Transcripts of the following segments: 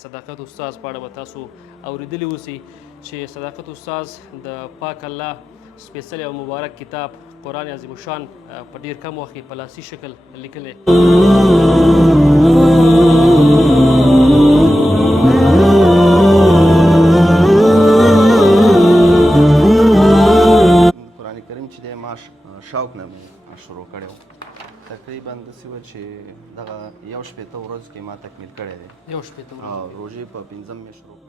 صداقت استاد په اړه به تاسو اورېدلی اوسئ چې صداقت استاد د پاک الله سپېڅلی او مبارک کتاب قرآن عظیم الشان په ډېر کم وخت کې په لاسي شکل لیکلی. قرآن کریم چې دی ما شوق نه مې شروع کړی و، تقریبا داسې وه چې دغه 1 ورځو کې ما تکمیل کړی دی. 1 ورځو او روژې په 5 مې شروع کړی.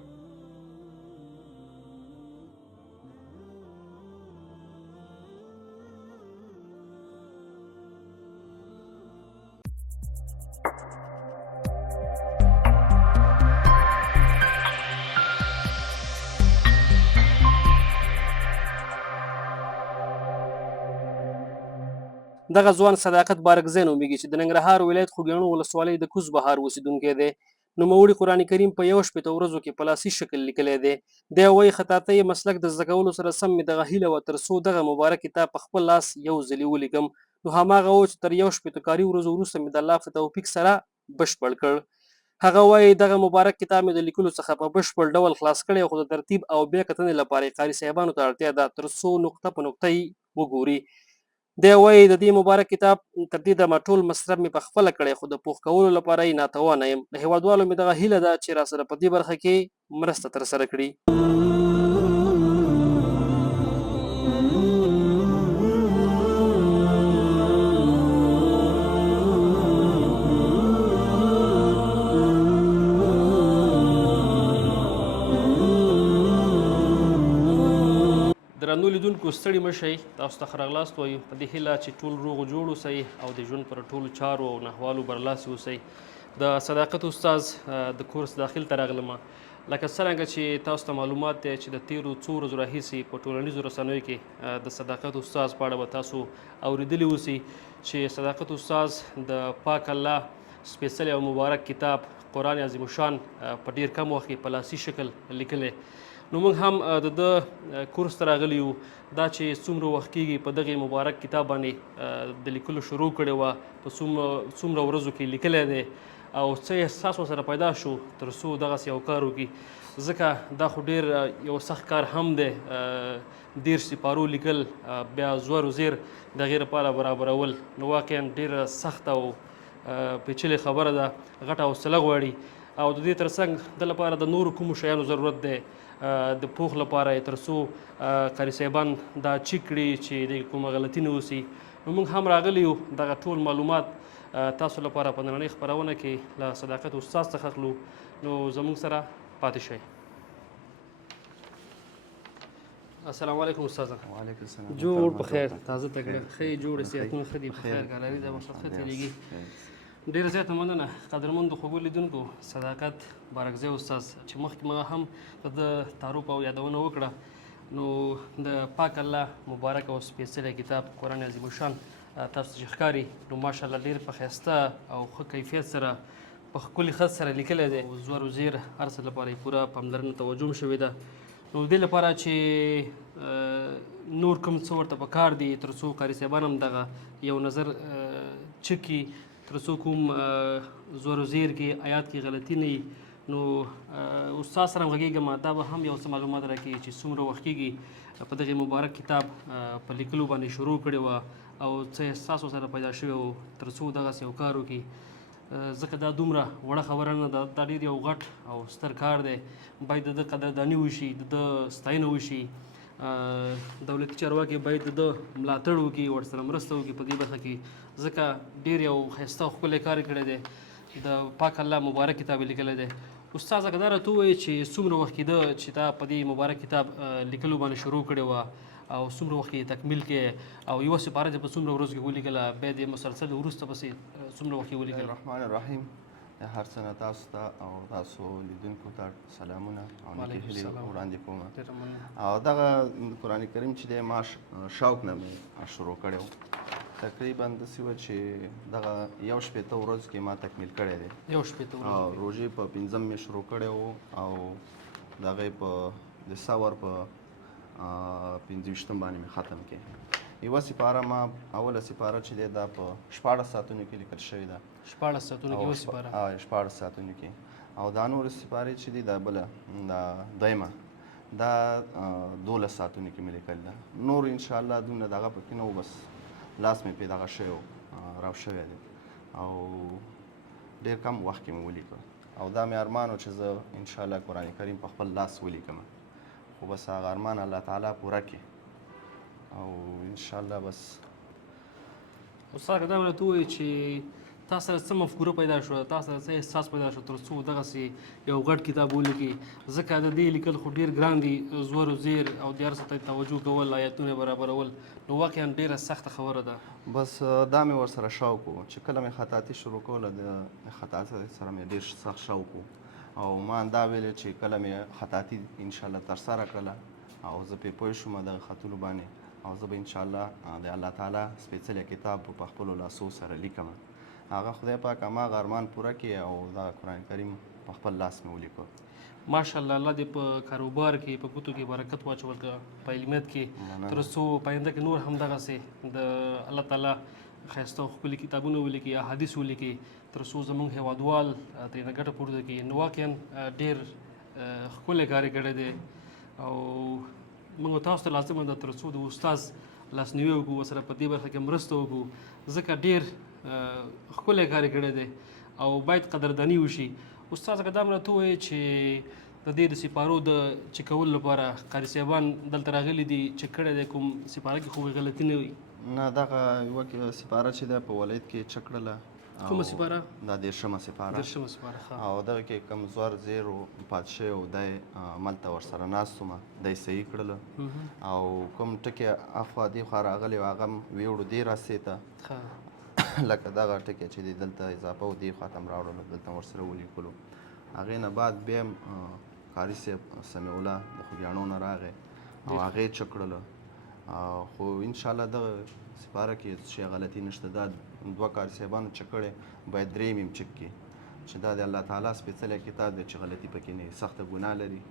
دغه ځوان صداقت بارکزی نومیږي چې د ننګرهار ولایت خوږیاڼو ولسوالۍ د کوز بهار اوسېدونکی دی. نوموړي قرآن کریم په 1 ورځو کې په لاسي شکل لیکلی دی. دی وایي خطاطۍ مسلک د زده کولو سره سم مې دغه هیله وه تر څو دغه مبارک کتاب په خپل لاس یو ځلې ولیکم، نو هماغه و چې تر 1 کاري ورځو وروسته مې د الله په توفیق سره بشپړ کړ. هغه وایي دغه مبارک کتاب مې د لیکلو څخه په بشپړ ډول خلاص کړی، خو د ترتیب او بیا کتنې لپاره یې قاري صاحبانو ته اړتیا ده تر څو نقطه په نقطه یې وګوري. دی وایي د دې مبارک کتاب تر دې دمه ټول مصرف مې پخپله کړی، خو د پوخ کولو لپاره یې ناتوانه یم. د هیوادوالو مې دغه هیله ده چې راسره په دې برخه کې مرسته ترسره کړي. درنو لیدونکو ستړي مه شئ، تاسو ته ښه راغلاست وایو په دې هیله چې ټول روغ و جوړ اوسئ او د ژوند پر ټولو چارو او نحوالو برلاسي اوسئ. د صداقت استاز د کورس داخل ته راغلمه. لکه څرنګه چې تاسو ته معلومات دی چې د تیرو څو ورځو راهیسې په ټولنیزو رسنیو کې د صداقت استاز په اړه به تاسو اورېدلي اوسئ چې صداقت استاز د پاک الله سپېڅلی او مبارک کتاب قرآن عظیم الشان په ډېر کم وخت کې په لاسي شکل لیکلی. نو موږ هم د ده کورس ته راغلي یو، دا چې څومره وخت کېږي په دغې مبارک کتاب باندې د لیکلو شروع کړې وه، په څومره ورځو کې لیکلی دی او څه احساس ورسره پیدا شو تر څو دغسې یو کار وکړي، ځکه دا خو ډېر یو سخت کار هم دی. 10 سپارو لیکل بیا زور و زیر د هغې لپاره برابرول، نو واقعا ډېره سخته او پیچلې خبره ده، غټه حوصله غواړي. او د دې ترڅنګ د لپاره د نورو کومو شیانو ضرورت دی د پوخ لپاره تر څو قاري صاحبان دا چیک کړي چې د کومه غلطي نه وسي. نو موږ هم راغلي یو دغه ټول معلومات تاسو لپاره په نننۍ خپرونه کې له صداقت استاد څخه اخلو، نو زموږ سره پاتې شئ. السلام علیکم استاذه. وعلیکم السلام. جوړ په خیر، تازه تکړه، ښه جوړ صحتونه ښه دي، په خیر ګالري ده، ماشاء ښه تېرېږي. ډېره زیاته مننه قدرمندو خوږو لیدونکو. صداقت بارکزی استاز چې مخکې ما هم د ده تعارف او یادونه وکړه، نو د پاک الله مبارک او سپېڅلی کتاب قرآن عظیم الشان تاسو چې ښکاري نو ماشاءالله ډېر په ښایسته او ښه کیفیت سره په ښکلي خط سره لیکلی دی. زور و زیر هر څه لپاره یې پوره پاملرنه توجه هم شوې ده. نو دې لپاره چې نور کوم څه ورته پکار دي تر څو قاري صاحبان هم دغه یو نظر چک کړي، تر څو کوم زور و زیر کې آیات کې غلطي نه وي. نو استاد سره غږېږم، دا به هم یو څه معلومات راکړي چې څومره وخت کېږي په دغې مبارک کتاب په لیکلو باندې شروع کړې وه او څه احساس ورسره پیدا شوی و تر څو دغسې یو کار وکړي، ځکه دا دومره وړه خبره نه ده، دا ډېر یو غټ او ستر کار دی. باید د ده قدرداني وشي، د ده ستاینه وشي، دولتي چارواکي باید د ده ملاتړ وکړي، ورسره مرسته وکړي په دې برخه کې، ځکه ډېر یو ښایسته او ښکلی کار یې کړی دی. د پاک الله مبارک کتاب یې لیکلی دی. استاذه که دا راته ووایې چې څومره وخت کېده چې تا په دې مبارک کتاب لیکلو باندې شروع کړې وه او څومره وخت کې تکمیل کې، او یوه سپاره دې په څومره ورځو کې ولیکله، بیا دې مسلسل وروسته پسې څومره وخت کې ولیکل؟ الرحمن الرحیم. هر څه نه تاسو ته او تاسو لیدونکو ته سلامونه او نیکې هیلې وړاندې کوم. او دغه قرآن کریم چې دی ما شوق نه مې شروع کړی و، تقریبا داسې وه چې دغه 1 ورځو کې ما تکمیل کړی دی. 1 ورځو. او روژې په 5 مې شروع کړی و او د هغې په دسمبر په 25 باندې مې ختم کړی. یوه سپاره ما اوله سپاره چې دی دا په 14 ساعتونو کې لیکل شوې ده. 14 ساعتونو کې یوه سپاره؟ 14 ساعتونو کې. او دا نور سپارې چې دي دا بله دا دویمه دا 12 ساعتونو کې مې لیکل ده نور انشاءالله دومره دغه پکې نه و بس لاس مې پرې دغه شوی و راو شوی دی او ډېر کم وخت کې مې ولیکه او دا مې ارمان و چې زه انشاءالله قرآن کریم په خپل لاس ولیکم خو بس هغه ارمان الله تعالی پوره کړي او انشاءالله بس استاد که دا ورته ووایي چې تا سره څه مفکوره پیدا شوه تا سره څه احساس پیدا شو تر څو دغسې یو غټ کتاب ولیکې ځکه د دې لیکل خو ډېر ګران دي زور و زیر او د هر څه ته توجه کول آیتونه برابرول نو واقعا ډېره سخته خبره ده بس دا مې ورسره شوق و چې کله مې خطاطي شروع کوله د خطاطۍ سره مې ډېر سخت شوق و او ما دا ویلې چې کله مې خطاطي انشاءالله ترسره کړله او زه پرې پوه شوم دغه خطونو باندې او زه به انشاءالله د الله تعالی سپېڅلی کتاب په خپلو لاسو سره لیکم هغه خدای پاک هماغه ارمان پوره کړي او دا قرآن کریم په خپل لاس مې ولیکو ماشاءالله الله دې په کاروبار کې په ګوتو کې برکت واچول که په علمیت کې تر څو په آینده کې نور هم دغسې د الله تعالی ښایسته ښکلي کتابونه ولیکي احادیث ولیکي تر څو زموږ هیوادوال ترېنه ګټه پورته کړي نو واقعا ډېر ښکلی کار یې کړی دی او موږ تاسو ته لازمه ده تر څو د استاذ لاسنیوی وکړو ورسره په دې برخه کې مرسته وکړو ځکه ډېر ښکلی کار یې کړی دی او باید قدرداني وشي استاد که دا راته ووایې چې د دې د سپارو د چک کولو لپاره قاري صاحبان دلته راغلي دي چک کړی دی کوم سپاره کې خو غلطي نه وي نه دغه یوه سپاره چې ده په ولایت کې چک کړله کومه سپاره دا 10مه سپاره او دغه کې کم زور زیر و پات شوی و دی ملته ورسره ناست وم دی صحیح کړله او کوم ټکي اخوا دېخوا راغلی و هغه هم ویوړو دې راسې ته لکه دغه ټکي چې دی دلته اضافه و دې خوا ته هم راوړلو دلته ورسره ولیکلو هغې نه بعد بیا هم قاري صاحب سمیع الله د خوږیاڼو نه راغی او هغې چک کړله خو انشاءالله دغه سپاره کې شی غلطي نشته دا 2 قاري صاحبانو چک کړی باید 3 هم چک کړي چې دا د الله تعالی سپېڅلی کتاب دی چې غلطي پکې نه سخته ګناه لري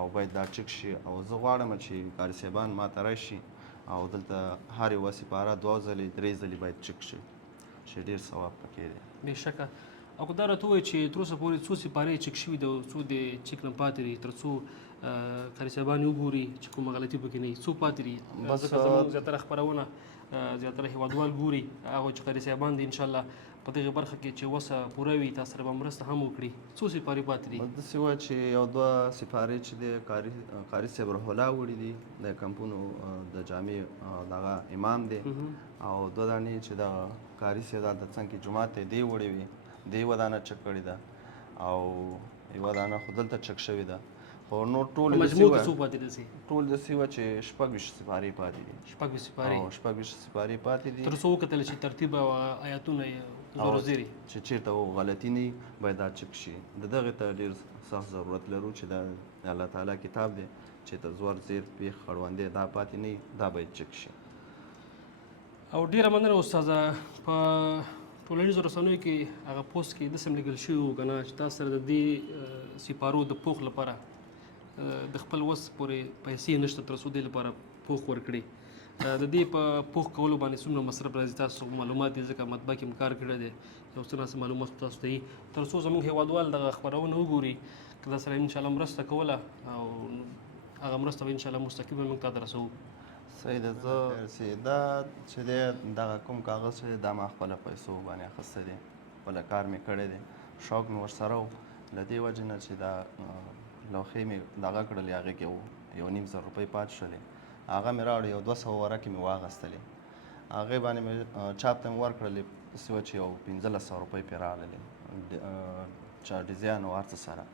او باید دا چک شي او زه غواړم چې قاري صاحبان ما ته راشي او دلته هر یوه سپاره 2 ځلې 3 ځلې باید چک شي چې ډېر ثواب پکې دی بېشکه او که دا راته ووایي چې تر اوسه پورې څو سپارې چک شوي دي او څو د چک نه پاتې دي تر څو قاري صاحبان وګوري چې کومه غلطي پکې نه وي څو پاتې دي ځکه زموږ زیاتره خپرونه زیاتره هیوادوال ګوري هغه چې قاري صاحبان دي انشاءالله په دغه برخه کې چې وسه پوره وي تاسو سره به مرسته هم وکړي څو سپارې پاتې دي داسې وه چې یو 2 سپارې چې دی قاري صاحب روح الله وړي دي د کمپونو د جامع دغه امام دی او 2 دانې چې دغه قاري صاحب دلته څنګ کې جومات دی دی وړې وي دی یوه دانه چک کړې ده او یوه دانه خو دلته چک شوې ده خو نور ټول مجموع کې څو پاتې دي ټول داسې وه چې 26 سپارې پاتې دي 26 سپارې 26 سپارې پاتې دي تر څو وکتل چې ترتیب او آیاتونه زور زیري چې چېرته غلطي نه باید دا چک شي د دغې ته ډېر سخت ضرورت لرو چې دا د الله تعالی کتاب دی چې ته زور زیر پیښ خړوندې دا پاتې نه دا باید چک شي او ډېره مننه استاده په ټولنیزو رسنیو کې هغه پوسټ کې داسې لیکل شوي وو که نه چې تاسو سره د دې سپارو د پوښ لپاره د خپل وس پورې پیسې نشته تر څو دې لپاره پوښ ورکړي د دې په پوښ کولو باندې څومره مصرف راځي تاسو معلومات دي ځکه مطبعه کې هم کار کړی دی یو څه ناسم معلومات تاسو ته وي تر څو زموږ هیوادوال دغه خپرونه وګوري که دا سره انشاءالله مرسته کوله او هغه مرسته به انشاءالله مستقیما موږ ته درسوو صحیح ده زه دا چې دی دغه کوم کاغذ چې دا ما خپله پیسو باندې اخیستی دی خپله کار مې کړی دی شوق مې ورسره و له دې وجې نه چې دا لوښې مې دغه کړلې هغې کې 1.5 روپۍ پاتې شولې هغه مې راوړې یو 200 ورقې مې واخیستلې هغې باندې مې چاپ ته مې ورکړلې داسې وه چې یو 1500 روپۍ پرې راغلې چا ډیزاین او هر څه سره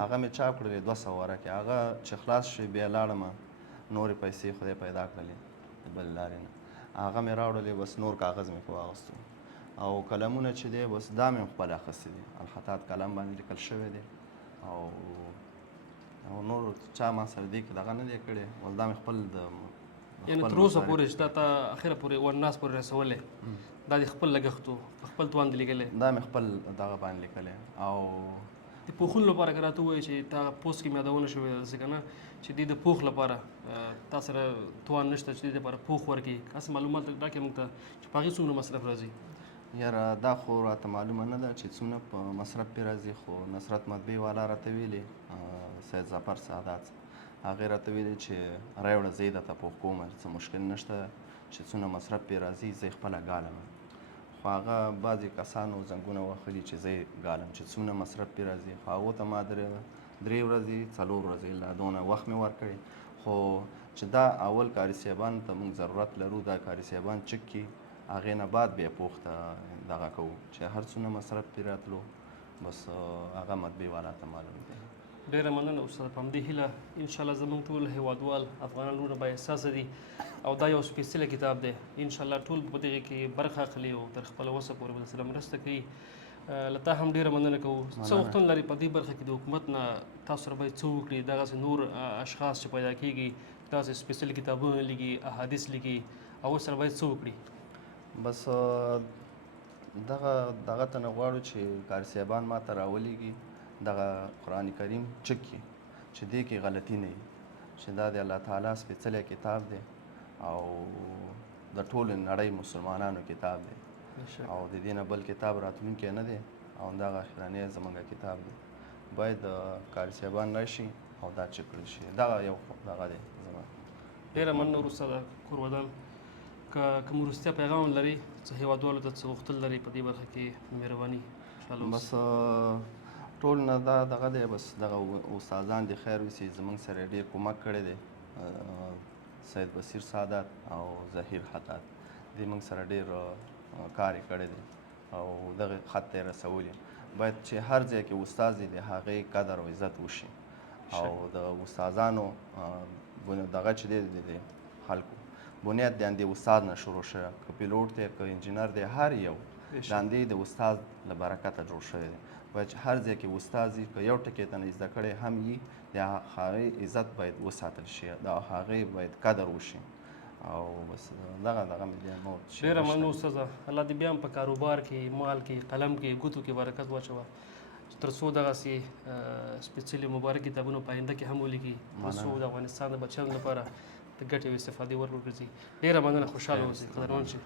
هغه مې چاپ کړلې 200 ورقې هغه چې خلاص شوې بیا لاړم نورې پیسې خدای پیدا کړلې د بل لارې نه هغه مې راوړلې بس نور کاغذ مې پرې واغوستو او قلمونه چې دی بس دا مې خپل اخیستی دي الخطاط قلم باندې لیکل شوی دی او نور چا ما سره دی که دغه نه دی کړی اوس دا مې خپل د یعنې تر اوسه پورې چې دا ته اخره پورې ورناس پورې رسولی دا د خپل لګښت و په خپل توان دې لیکلی دا مې خپل دغه باندې لیکلی او د پوښونو لپاره که راته ووایي چې تا پوسټ کې مې یادونه شوې ده داسې که نه چې دې د پوښ لپاره تا سره توان نشته چې دې لپاره پوښ ورکړي هسې معلومات راکړې موږ ته چې په هغې څومره مصرف راځي یاره دا خو راته معلومه نه ده چې څومره په مصرف پې راځي، خو نصرت مطبعې والا راته ویلې، سید ظفر سعادت هغې راته ویلې چې راوړه زه یې درته پوښ کوم، څه مشکل نشته چې څومره مصرف پې راځي زه یې خپله ګالم. خو هغه بعضې کسانو زنګونه وهلي چې زه یې ګالم چې څومره مصرف پې راځي، خو هغو ته ما درې ورځې 4 ورځې لا دونه وخت مې ورکړی. خو چې دا اول کاري صاحبانو ته موږ ضرورت لرو، دا کاري صاحبان چک کړي، هغې نه بعد بیا پوښ ته دغه کوو چې هر څومره مصرف پرې راتلو بس هغه مطبعې والا ته معلوم دی. ډېره مننه استاد. په همدې هیله انشاءالله زموږ ټول هیوادوال افغانان وروڼه با احساسه دي او دا یو سپېڅلی کتاب دی. انشاءالله ټول په دغې کې برخه اخلي او تر خپله وسه پورې به درسره مرسته کوي. له تا هم ډېره مننه کوو. څه غوښتنه لري په دې برخه کې د حکومت نه تاسو سره باید څه وکړي؟ دغسې نور اشخاص چې پیدا کېږي داسې سپېڅلي کتابونه لیکي، احادیث لیکي، هغوی سره باید څه وکړي؟ بس دغه ته نه غواړو چې کاري صاحبان ما ته راولېږي دغه قرآن کریم چک کړي چې دې کې غلطي نه وي، چې دا د الله تعالی سپېڅلی کتاب دی او د ټولې نړۍ مسلمانانو کتاب دی او د دې نه بل کتاب راتلونکی نه دی او دغه اخرنی زموږ کتاب دی. باید کاري صاحبان راشي او دا چک کړل شي. دغه یو دغه دی زما. ډېره مننه استاده کورودان. که کوم وروستیا پیغام لري څه هیوادوالو ته څه غوښتل لري په دې برخه کې مهرباني بس ټول نه دا دغه دی، بس دغه استادان د خیر وسي زموږ سره ډېر کومک کړی دی. سید بصیر سعادت او ظهیر خطاط دې موږ سره ډېر کار یې کړی دی او دغه خط ته یې رسولی. باید چې هر ځای کې استاد دی د هغې قدر او عزت وشي او د استادانو دغه چې دی د خلکو بنیاد د اندې استاد نه شروع شوی، که پیلوټ دی که انجینر دی، هر یو د اندې د استاد له برکته جوړ شوی دی. باید چې هر ځای کې استاد وي، که یو ټکی ته نه زده کړی هم وي، د هغې عزت باید وساتل شي، د هغې باید قدر وشي او بس دغه مې بیا نور ډېره مننه استاده. الله دې بیا هم په کاروبار کې، مال کې، قلم کې، ګوتو کې برکت واچوه تر څو دغسې سپېڅلي مبارک کتابونه په آینده کې هم ولیکي، تر څو د افغانستان د بچیانو لپاره د ګټې او استفادې وړ وګرځي. ډېره مننه، خوشحاله اوسئ، قدرمن شئ.